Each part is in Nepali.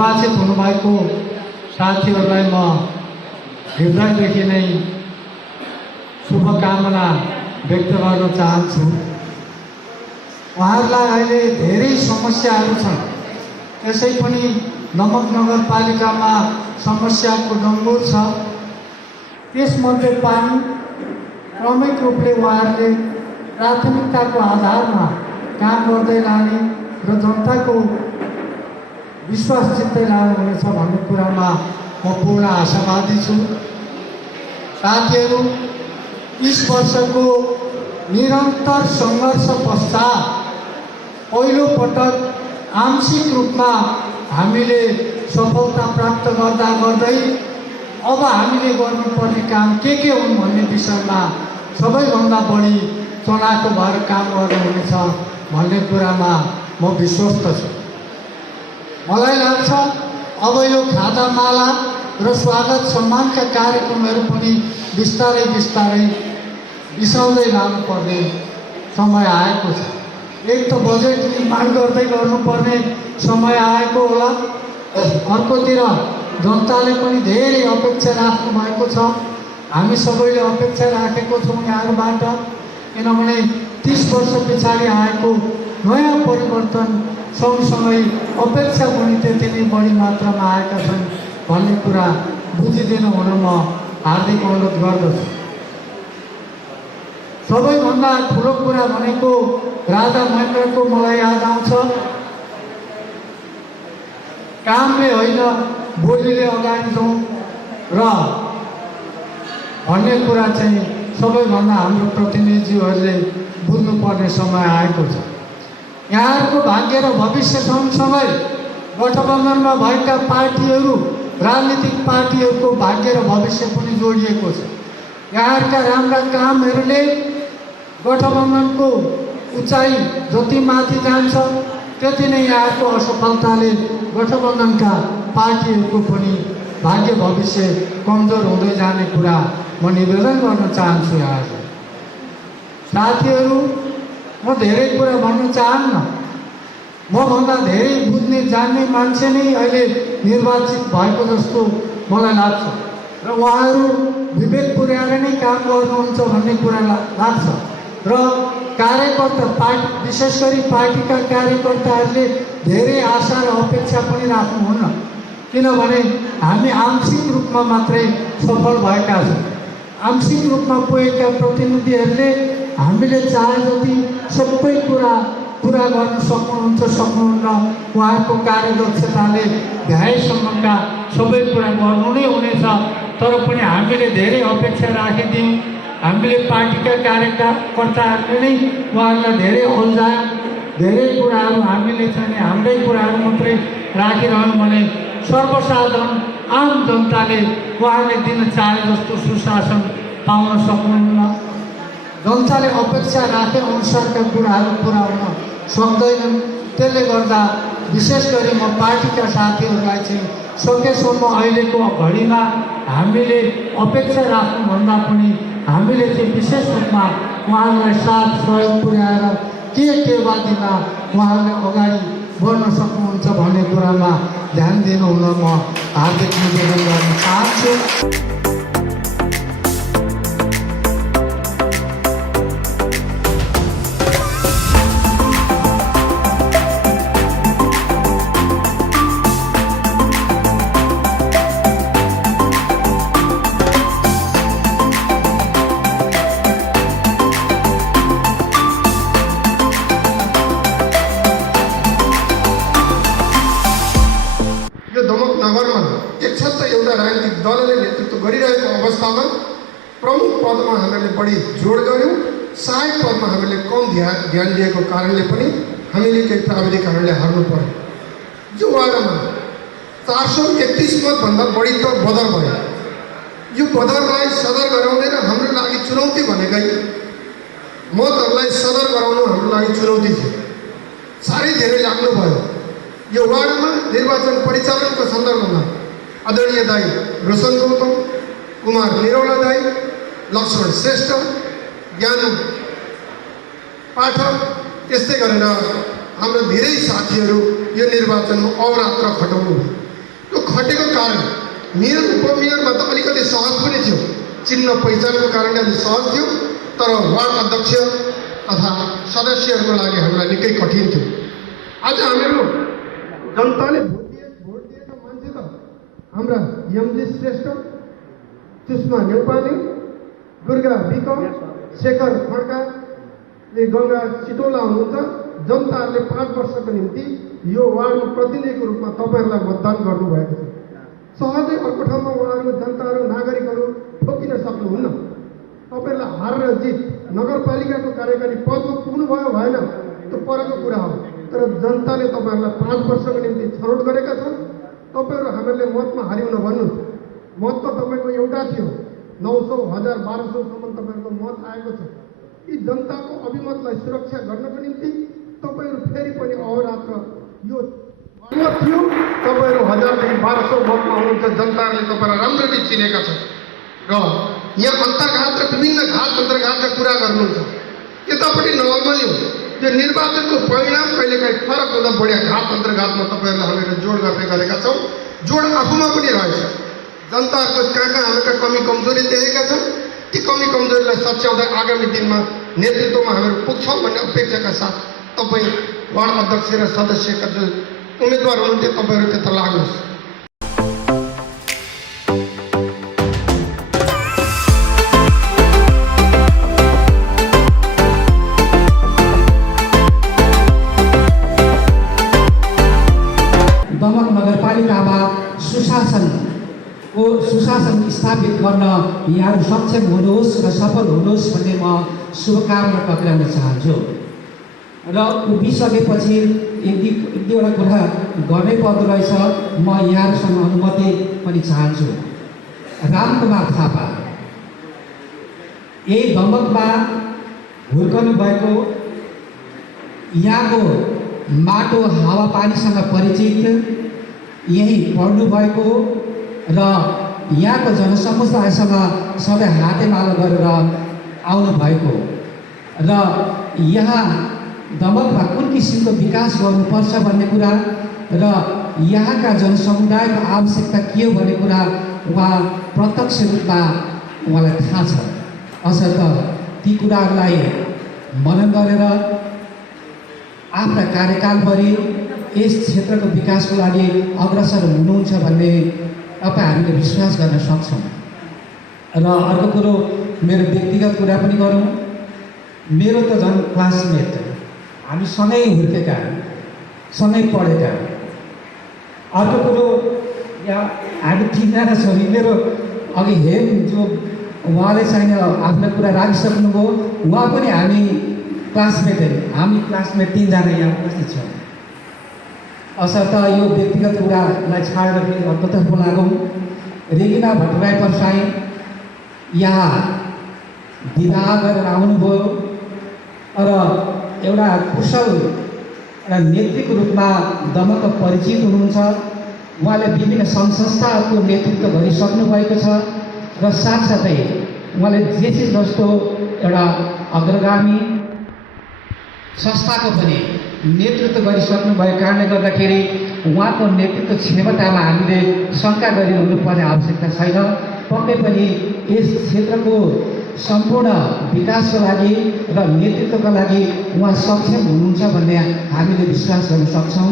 निर्वाचित हुनुभएको साथीहरूलाई म हृदयदेखि नै शुभकामना व्यक्त गर्न चाहन्छु। उहाँहरूलाई अहिले धेरै समस्याहरू छन्, त्यसै पनि नमक नगरपालिकामा समस्याको डङ्गुर छ। त्यसमध्ये पानी क्रमिक रूपले उहाँहरूले प्राथमिकताको आधारमा काम गर्दै लाने र जनताको विश्वास जित्दै लानुहुनेछ भन्ने कुरामा म पूर्ण आशावादी छु। साथीहरू, 30 वर्षको निरन्तर सङ्घर्ष पश्चात पहिलो पटक आंशिक रूपमा हामीले सफलता प्राप्त गर्दा गर्दै अब हामीले गर्नुपर्ने काम के हुन् भन्ने विषयमा सबैभन्दा बढी चनाखो भएर काम गर्नुहुनेछ भन्ने कुरामा म विश्वस्त छु। मलाई लाग्छ अब यो खादामाला र स्वागत सम्मानका कार्यक्रमहरू पनि बिस्तारै बिस्तारै बिसाउँदै लानुपर्ने समय आएको छ। एक त बजेट निर्माण गर्दै गर्नुपर्ने समय आएको होला, अर्कोतिर जनताले पनि धेरै अपेक्षा राख्नु भएको छ। हामी सबैले अपेक्षा राखेको छौँ यहाँबाट, किनभने 30 वर्ष पछाडि आएको नयाँ परिवर्तन सँगसँगै अपेक्षा पनि त्यति नै बढी मात्रामा आएका छन् भन्ने कुरा बुझिदिनु हुन म हार्दिक अनुरोध गर्दछु। सबैभन्दा ठुलो कुरा भनेको राजा महेन्द्रको मलाई याद आउँछ, कामले होइन बोलीले अगाडि जाउँ र भन्ने कुरा चाहिँ सबैभन्दा हाम्रो प्रतिनिधिहरूले बुझ्नुपर्ने समय आएको छ। यहाँहरूको भाग्य र भविष्य सँगसँगै गठबन्धनमा भएका पार्टीहरू, राजनीतिक पार्टीहरूको भाग्य र भविष्य पनि जोडिएको छ। यहाँहरूका राम्रा कामहरूले गठबन्धनको उचाइ जति माथि जान्छ त्यति नै यहाँको असफलताले गठबन्धनका पार्टीहरूको पनि भाग्य भविष्य कमजोर हुँदै जाने कुरा म निवेदन गर्न चाहन्छु। यहाँलाई साथीहरू, म धेरै कुरा भन्न चाहन्न। मभन्दा धेरै बुझ्ने जान्ने मान्छे नै अहिले निर्वाचित भएको जस्तो मलाई लाग्छ र उहाँहरू विवेक पुर्याएर नै काम गर्नुहुन्छ भन्ने कुरा लाग्छ। र कार्यकर्ता पार्टी, विशेष गरी पार्टीका कार्यकर्ताहरूले धेरै आशा र अपेक्षा पनि राख्नुहुन्न, किनभने हामी आंशिक रूपमा मात्रै सफल भएका छौँ। आंशिक रूपमा पुगेका प्रतिनिधिहरूले हामीले चाहे जति सबै कुरा पुरा गर्न सक्नुहुन्न। उहाँहरूको कार्यदक्षताले भ्याएसम्मका सबै कुरा गर्नु नै हुनेछ, तर पनि हामीले धेरै अपेक्षा राखिदियौँ। हामीले पार्टीका कार्यकर्ताहरूले नै उहाँहरूलाई धेरै अल्झायो, धेरै कुराहरू हामीले चाहिँ हाम्रै कुराहरू मात्रै राखिरह्यौँ भने सर्वसाधारण आम जनताले उहाँले दिन चाहे जस्तो सुशासन पाउन सक्नुहुन्न। जनताले अपेक्षा राखे अनुसारका कुराहरू पुरा हुन सक्दैनन्। त्यसले गर्दा विशेष गरी म पार्टीका साथीहरूलाई चाहिँ सकेसम्म अहिलेको घडीमा हामीले अपेक्षा राख्नुभन्दा पनि हामीले चाहिँ विशेष रूपमा उहाँहरूलाई साथ सहयोग पुर्याएर के बादिमा उहाँहरूले अगाडि बढ्न सक्नुहुन्छ भन्ने कुरामा ध्यान दिनुहुन म हार्दिक निवेदन गर्न चाहन्छु। दलले नेतृत्व गरिरहेको अवस्थामा प्रमुख पदमा हामीले बढी जोड गऱ्यौँ, सहायक पदमा हामीले कम ध्यान दिएको कारणले पनि हामीले केही प्राविधिक कारणले हार्नु पर्यो। यो वार्डमा 431 मतभन्दा बढी त बदर भयो। यो बदरलाई सदर गराउने र हाम्रो लागि चुनौती भनेकै मतहरूलाई सदर गराउनु हाम्रो लागि चुनौती थियो। साह्रै धेरै लाग्नुभयो। यो वार्डमा निर्वाचन परिचालनको सन्दर्भमा आदरणीय दाई रोशन गौतम, कुमार निरौला दाई, लक्ष्मण श्रेष्ठ, ज्ञानु पाठक, त्यस्तै गरेर हाम्रो धेरै साथीहरू यो निर्वाचनमा अहोरात्र खटाउनु भयो। छटेको कारण मेयर उपमेयरमा त अलिकति सहज पनि थियो, चिन्ह पहिचानको कारणले अलिक सहज थियो, तर वार्ड अध्यक्ष तथा सदस्यहरूको लागि हामीलाई निकै कठिन थियो। आज हामीहरू जनताले भोट दिएका मान्छे त हाम्रा एमजी श्रेष्ठ, सुषमा नेपाली, दुर्गा विक, शेखर खड्काले, गङ्गा सिटोला हुनुहुन्छ। जनताहरूले 5 वर्षको निम्ति यो वार्डमा प्रतिनिधिको रूपमा तपाईँहरूलाई मतदान गर्नुभएको छ। सहजै अर्को ठाउँमा उहाँहरू जनताहरू नागरिकहरू ठोकिन सक्नुहुन्न। तपाईँहरूलाई हार र जित नगरपालिकाको कार्यकारी पदमा पुग्नुभयो भएन त्यो परको कुरा हो, तर जनताले तपाईँहरूलाई 5 वर्षको निम्ति छनौट गरेका छन्। तपाईँहरू हामीहरूले मतमा हार्यौँ नभन्नु, मत त तपाईँको एउटा थियो, 900, 1000, 1200सम्म तपाईँहरूको मत आएको छ। यी जनताको अभिमतलाई सुरक्षा गर्नको निम्ति तपाईँहरू फेरि पनि अहोरात्र यो मत थियो। तपाईँहरू 1000देखि 1200 मतमा हुनुहुन्छ। जनताहरूले तपाईँलाई राम्ररी चिनेका छन् र यहाँ अन्तर्घात र विभिन्न घात अन्तर्घातका कुरा गर्नुहुन्छ। यतापट्टि नअल्मल्यो, यो निर्वाचनको परिणाम कहिलेकाहीँ फरक हुँदा बढिया घात अन्तर्घातमा तपाईँहरूलाई हामीले जोड गर्दै गरेका छौँ। जोड आफूमा पनि रहेछ। जनताहरूको कहाँ हामीका कमी कमजोरी देखेका छन्, ती कमी कमजोरीलाई सच्याउँदै आगामी दिनमा नेतृत्वमा हामीहरू पुग्छौँ भन्ने अपेक्षाका साथ तपाईँ वार्ड अध्यक्ष र सदस्यका जो उम्मेदवार हुनुहुन्थ्यो तपाईँहरू त्यता लाग्नुहोस्। दमक नगरपालिकामा सुशासन स्थापित गर्न यहाँहरू सक्षम हुनुहोस् र सफल हुनुहोस् भन्ने म शुभकामना टक्राउन चाहन्छु। र उभिसकेपछि एक दुईवटा कुरा गर्नै पर्दो रहेछ। म यहाँहरूसँग अनुमति पनि चाहन्छु। रामकुमार थापा यही दमकमा हुर्कनु भएको, यहाँको माटो हावापानीसँग परिचित, यही पढ्नुभएको र यहाँको जनसमुदायसँग सधैँ हातेमालो गरेर आउनुभएको र यहाँ दमकमा कुन किसिमको विकास गर्नुपर्छ भन्ने कुरा र यहाँका जनसमुदायको आवश्यकता के हो भन्ने कुरा उहाँ प्रत्यक्ष रूपमा उहाँलाई थाहा छ। असत ती कुराहरूलाई मनन गरेर आफ्ना कार्यकालभरि यस क्षेत्रको विकासको लागि अग्रसर हुनुहुन्छ भन्ने तपाईँ हामीले विश्वास गर्न सक्छौँ। र अर्को कुरो, मेरो व्यक्तिगत कुरा पनि गरौँ। मेरो त झन् क्लासमेट, हामी सँगै हुर्केका, सँगै पढेका। अर्को कुरो, यहाँ हामी 3 जना छौँ। मेरो अघि हेम जो उहाँले चाहिँ आफ्नो कुरा राखिसक्नुभयो, उहाँ पनि हामी क्लासमेट, हामी क्लासमेट 3 जना यहाँ उपस्थित छौँ। असर्थ यो व्यक्तिगत कुरालाई छाडेर फेरि अर्कोतर्फ लागौँ। रेगिना भट्टराई परसाई यहाँ विवाह गरेर आउनुभयो र एउटा कुशल र नेतृत्वको रूपमा दमकको परिचित हुनुहुन्छ। उहाँले विभिन्न सङ्घ संस्थाहरूको नेतृत्व गरिसक्नु भएको छ र साथसाथै उहाँले जेसी जस्तो एउटा अग्रगामी संस्थाको पनि नेतृत्व गरिसक्नु भएको कारणले गर्दाखेरि उहाँको नेतृत्व क्षमतामा हामीले शङ्का गरिरहनुपर्ने आवश्यकता छैन। पक्कै पनि यस क्षेत्रको सम्पूर्ण विकासको लागि र नेतृत्वका लागि उहाँ सक्षम हुनुहुन्छ भन्ने हामीले विश्वास गर्न सक्छौँ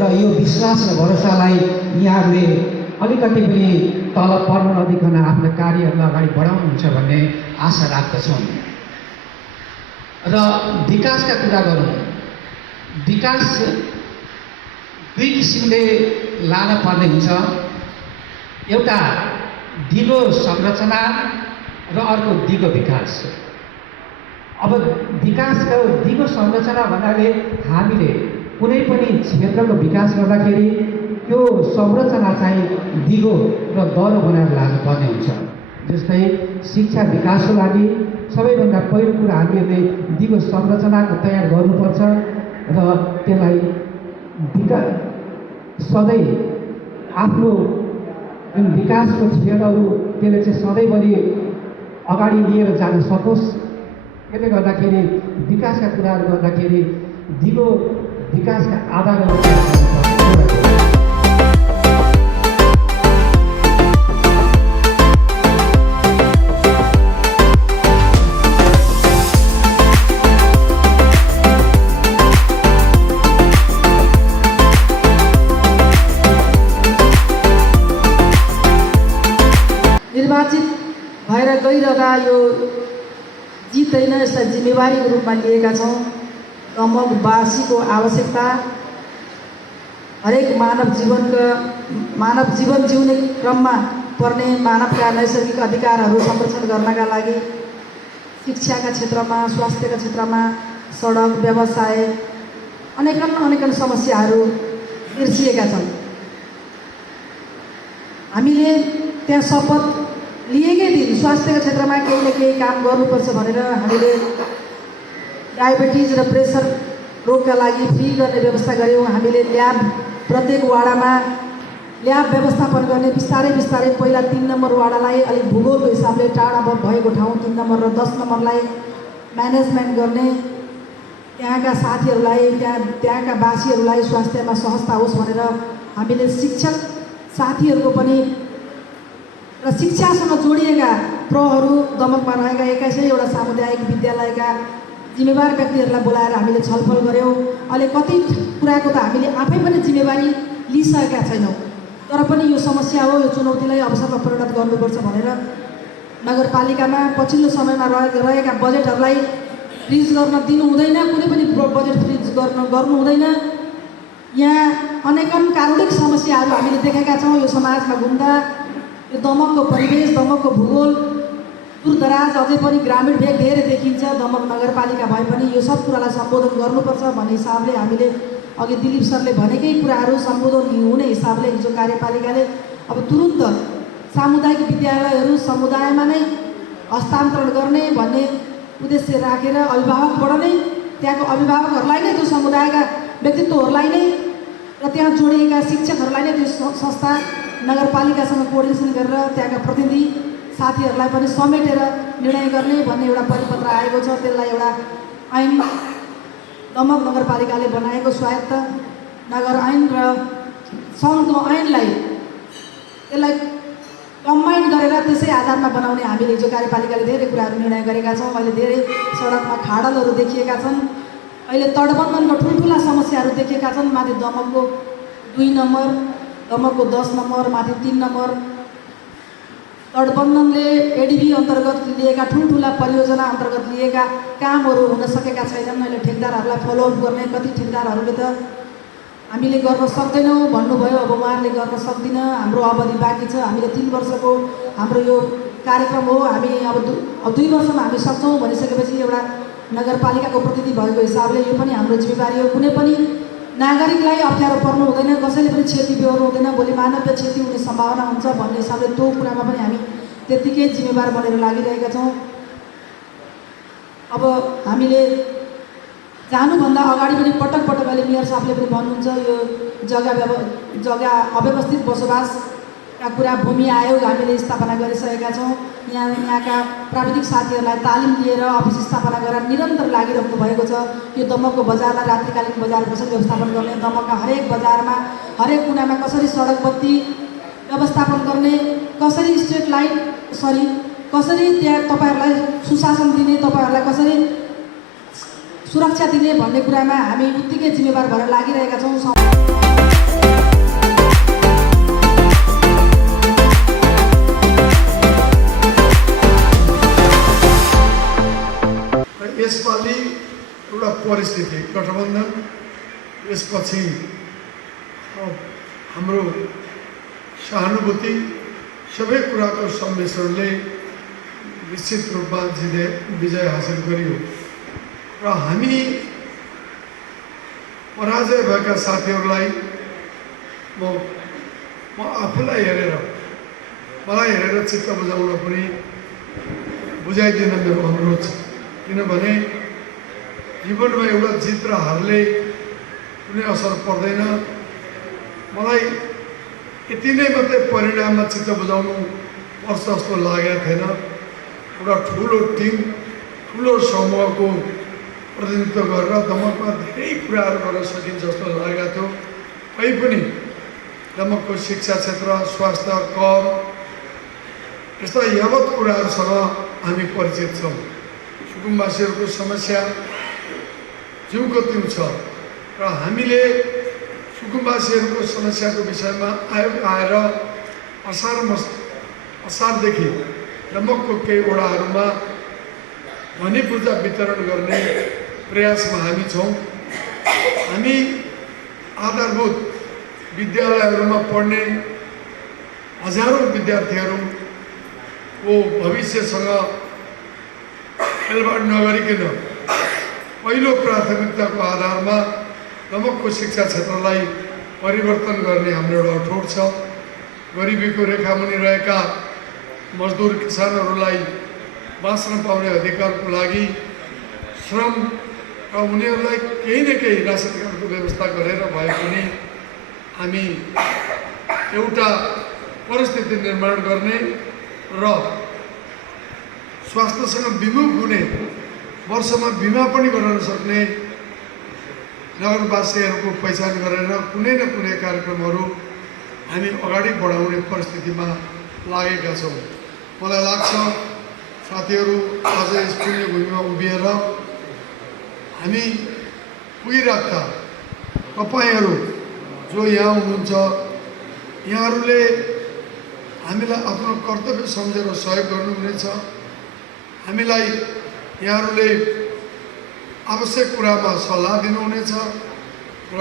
र यो विश्वास र भरोसालाई यहाँहरूले अलिकति पनि तल पर्न नदिकन आफ्नो कार्यहरूलाई अगाडि बढाउनुहुन्छ भन्ने आशा राख्दछौँ। र विकासका कुरा गरौँ। विकास 2 किसिमले लान पर्ने हुन्छ। एउटा दिगो संरचना र अर्को दिगो विकास। अब विकासको दिगो संरचना भन्नाले हामीले कुनै पनि क्षेत्रको विकास गर्दाखेरि त्यो संरचना चाहिँ दिगो र दह्रो बनाएर लानुपर्ने हुन्छ। जस्तै शिक्षा विकासको लागि सबैभन्दा पहिलो कुरा हामीले दिगो संरचनाको तयार गर्नुपर्छ र त्यसलाई सधैँ आफ्नो जुन विकासको क्षणहरू त्यसले चाहिँ सधैँभरि अगाडि लिएर जान सकोस्। त्यसले गर्दाखेरि विकासका कुराहरू गर्दाखेरि दिगो विकासका आधारहरू यो जित होइन, यसलाई जिम्मेवारीको रूपमा लिएका छौँ। दमकवासीको आवश्यकता हरेक मानव जीवन जिउने क्रममा पर्ने मानवका नैसर्गिक अधिकारहरू संरक्षण गर्नका लागि शिक्षाका क्षेत्रमा, स्वास्थ्यका क्षेत्रमा, सडक व्यवसाय अनेकन समस्याहरू बिर्सिएका छन्। हामीले त्यहाँ शपथ लिएकै दिन स्वास्थ्यका क्षेत्रमा केही न केही काम गर्नुपर्छ भनेर हामीले डायबिटिज र प्रेसर रोगका लागि फ्री गर्ने व्यवस्था गऱ्यौँ। हामीले ल्याब प्रत्येक वाडामा ल्याब व्यवस्थापन गर्ने बिस्तारै पहिला 3 नम्बर वाडालाई अलिक भूगोलको हिसाबले टाढा भएको ठाउँ 3 नम्बर र 10 नम्बरलाई म्यानेजमेन्ट गर्ने, त्यहाँका साथीहरूलाई त्यहाँका वासीहरूलाई स्वास्थ्यमा सहजता होस् भनेर हामीले शिक्षक साथीहरूको पनि र शिक्षासँग जोडिएका प्रहहरू दमकमा रहेका 21वटा सामुदायिक विद्यालयका जिम्मेवार व्यक्तिहरूलाई बोलाएर हामीले छलफल गऱ्यौँ। अहिले कति कुराको त हामीले आफै पनि जिम्मेवारी लिइसकेका छैनौँ, तर पनि यो समस्या हो, यो चुनौतीलाई अवसरमा परिणत गर्नुपर्छ भनेर नगरपालिकामा पछिल्लो समयमा रहेका बजेटहरूलाई फ्रिज गर्न दिनु हुँदैन, कुनै पनि बजेट फ्रिज गर्नु हुँदैन। यहाँ अनेकन कारुणिक समस्याहरू हामीले देखेका छौँ। यो समाजमा घुम्दा यो दमकको परिवेश, दमकको भूगोल दूरदराज अझै पनि ग्रामीण भेग धेरै देखिन्छ। दमक नगरपालिका भए पनि यो सब कुरालाई सम्बोधन गर्नुपर्छ भन्ने हिसाबले हामीले अघि दिलीप सरले भनेकै कुराहरू सम्बोधन हुने हिसाबले हिजो कार्यपालिकाले अब तुरुन्त सामुदायिक विद्यालयहरू समुदायमा नै हस्तान्तरण गर्ने भन्ने उद्देश्य राखेर अभिभावकबाट नै त्यहाँको अभिभावकहरूलाई नै त्यो समुदायका व्यक्तित्वहरूलाई नै र त्यहाँ जोडिएका शिक्षकहरूलाई नै त्यो संस्था नगरपालिकासँग कोअर्डिनेसन गरेर त्यहाँका प्रतिनिधि साथीहरूलाई पनि समेटेर निर्णय गर्ने भन्ने एउटा परिपत्र आएको छ। त्यसलाई एउटा ऐन दमक नगरपालिकाले बनाएको स्वायत्त नगर ऐन र सङ्घको ऐनलाई त्यसलाई कम्बाइन गरेर त्यसै आधारमा बनाउने हामीले हिजो कार्यपालिकाले धेरै कुराहरू निर्णय गरेका छौँ। अहिले धेरै सडकमा खाडलहरू देखिएका छन्। अहिले तटबन्धनको ठुल्ठुला समस्याहरू देखिएका छन्। माथि दमकको 2 नम्बर, दमकको 10 नम्बर, माथि 3 नम्बर तटबन्धनले एडिबी अन्तर्गत लिएका ठुल्ठुला परियोजना अन्तर्गत लिएका कामहरू हुन सकेका छैनन्। अहिले ठेकदारहरूलाई फलोअप गर्ने कति ठेकदारहरूले त हामीले गर्न सक्दैनौँ भन्नुभयो, अब उहाँहरूले गर्न सक्दिन, हाम्रो अवधि बाँकी छ, हामीले 3 वर्षको हाम्रो यो कार्यक्रम हो, हामी अब 2 वर्षमा हामी सक्छौँ भनिसकेपछि एउटा नगरपालिकाको प्रतिनिधि भएको हिसाबले यो पनि हाम्रो जिम्मेवारी हो। कुनै पनि नागरिकलाई अप्ठ्यारो पर्नु हुँदैन, कसैले पनि क्षति बेहोर्नु हुँदैन, भोलि मानवीय क्षति हुने सम्भावना हुन्छ भन्ने हिसाबले त्यो कुरामा पनि हामी त्यत्तिकै जिम्मेवार बनेर लागिरहेका छौँ। अब हामीले जानुभन्दा अगाडि पनि पटक अहिले मेयर साहबले पनि भन्नुहुन्छ यो जग्गा अव्यवस्थित बसोबासका कुरा भूमि आयोग हामीले स्थापना गरिसकेका छौँ। यहाँका प्राविधिक साथीहरूलाई तालिम दिएर अफिस स्थापना गरेर निरन्तर लागिरहनु भएको छ। यो दमकको बजारलाई रात्रिकालीन बजार कसरी व्यवस्थापन गर्ने, दमकका हरेक बजारमा हरेक कुनामा कसरी सडक बत्ती व्यवस्थापन गर्ने, कसरी स्ट्रिट लाइट कसरी त्यहाँ तपाईँहरूलाई सुशासन दिने, तपाईँहरूलाई कसरी सुरक्षा दिने भन्ने कुरामा हामी उत्तिकै जिम्मेवार भएर लागिरहेका छौँ। यसपालि एउटा परिस्थिति गठबन्धन यसपछि हाम्रो सहानुभूति सबै कुराको सम्मिश्रणले निश्चित रूपमा विजय हासिल गरियो र हामी पराजय भएका साथीहरूलाई म आफूलाई हेरेर मलाई हेरेर चित्त बुझाउन पनि बुझाइदिन मेरो अनुरोध छ। किनभने जीवनमा एउटा जित र हारले कुनै असर पर्दैन। मलाई यति नै मात्रै परिणाममा चित्त बुझाउनु पर्छ जस्तो लागेको थिएन। एउटा ठुलो टिम, ठुलो समूहको प्रतिनिधित्व गरेर दमकमा धेरै कुराहरू गर्न सकिन्छ जस्तो लागेको थियो। तैपनि दमकको शिक्षा क्षेत्र, स्वास्थ्य, कर यस्ता यावत कुराहरूसँग हामी परिचित छौँ। सुकुम्बासीहरूको समस्या जिउको तिउ छ र हामीले सुकुम्बासीहरूको समस्याको विषयमा आयोग आएर असारदेखि दमकको केही वडाहरूमा ध्वनि पूर्जा वितरण गर्ने प्रयासमा हामी छौँ। हामी आधारभूत विद्यालयहरूमा पढ्ने हजारौँ विद्यार्थीहरूको भविष्यसँग खेलवाड नगरिकन पहिलो प्राथमिकताको आधारमा दमकको शिक्षा क्षेत्रलाई परिवर्तन गर्ने हाम्रो एउटा अठोट छ। गरिबीको रेखामुनि रहेका मजदुर किसानहरूलाई बाँच्न पाउने अधिकारको लागि श्रम र उनीहरूलाई केही न केही राशन कार्डको व्यवस्था गरेर भए पनि हामी एउटा परिस्थिति निर्माण गर्ने र स्वास्थ्यसँग विमुख हुने वर्षमा बिमा पनि गराउन सक्ने नगरवासीहरूको पहिचान गरेर कुनै न कुनै कार्यक्रमहरू हामी अगाडि बढाउने परिस्थितिमा लागेका छौँ। मलाई लाग्छ साथीहरू आज यस पुण्य भूमिमा उभिएर हामी पुगिराख्दा तपाईँहरू जो यहाँ हुनुहुन्छ यहाँहरूले हामीलाई आफ्नो कर्तव्य सम्झेर सहयोग गर्नुहुनेछ। हामीलाई यहाँहरूले आवश्यक कुरामा सल्लाह दिनुहुनेछ र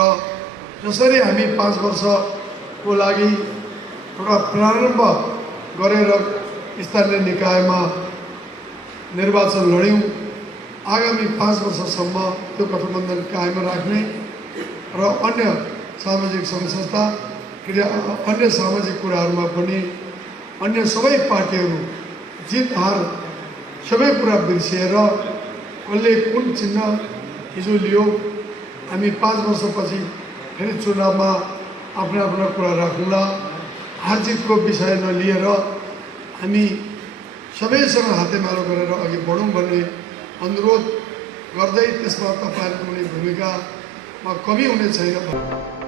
जसरी हामी 5 वर्षको लागि एउटा प्रारम्भ गरेर स्थानीय निकायमा निर्वाचन लड्यौँ, आगामी 5 वर्षसम्म त्यो गठबन्धन कायम राख्ने र अन्य सामाजिक संस्था अन्य सामाजिक कुराहरूमा पनि अन्य सबै पार्टीहरू जित हार सबै कुरा बिर्सिएर कसले कुन चिन्ह हिजो लियो, हामी 5 वर्षपछि फेरि चुनावमा आफ्ना कुरा राखौँला। हार जितको विषय नलिएर हामी सबैसँग हातेमालो गरेर अघि बढौँ भन्ने अनुरोध गर्दै त्यसमा तपाईँहरूको कुनै भूमिकामा कमी हुने छैन।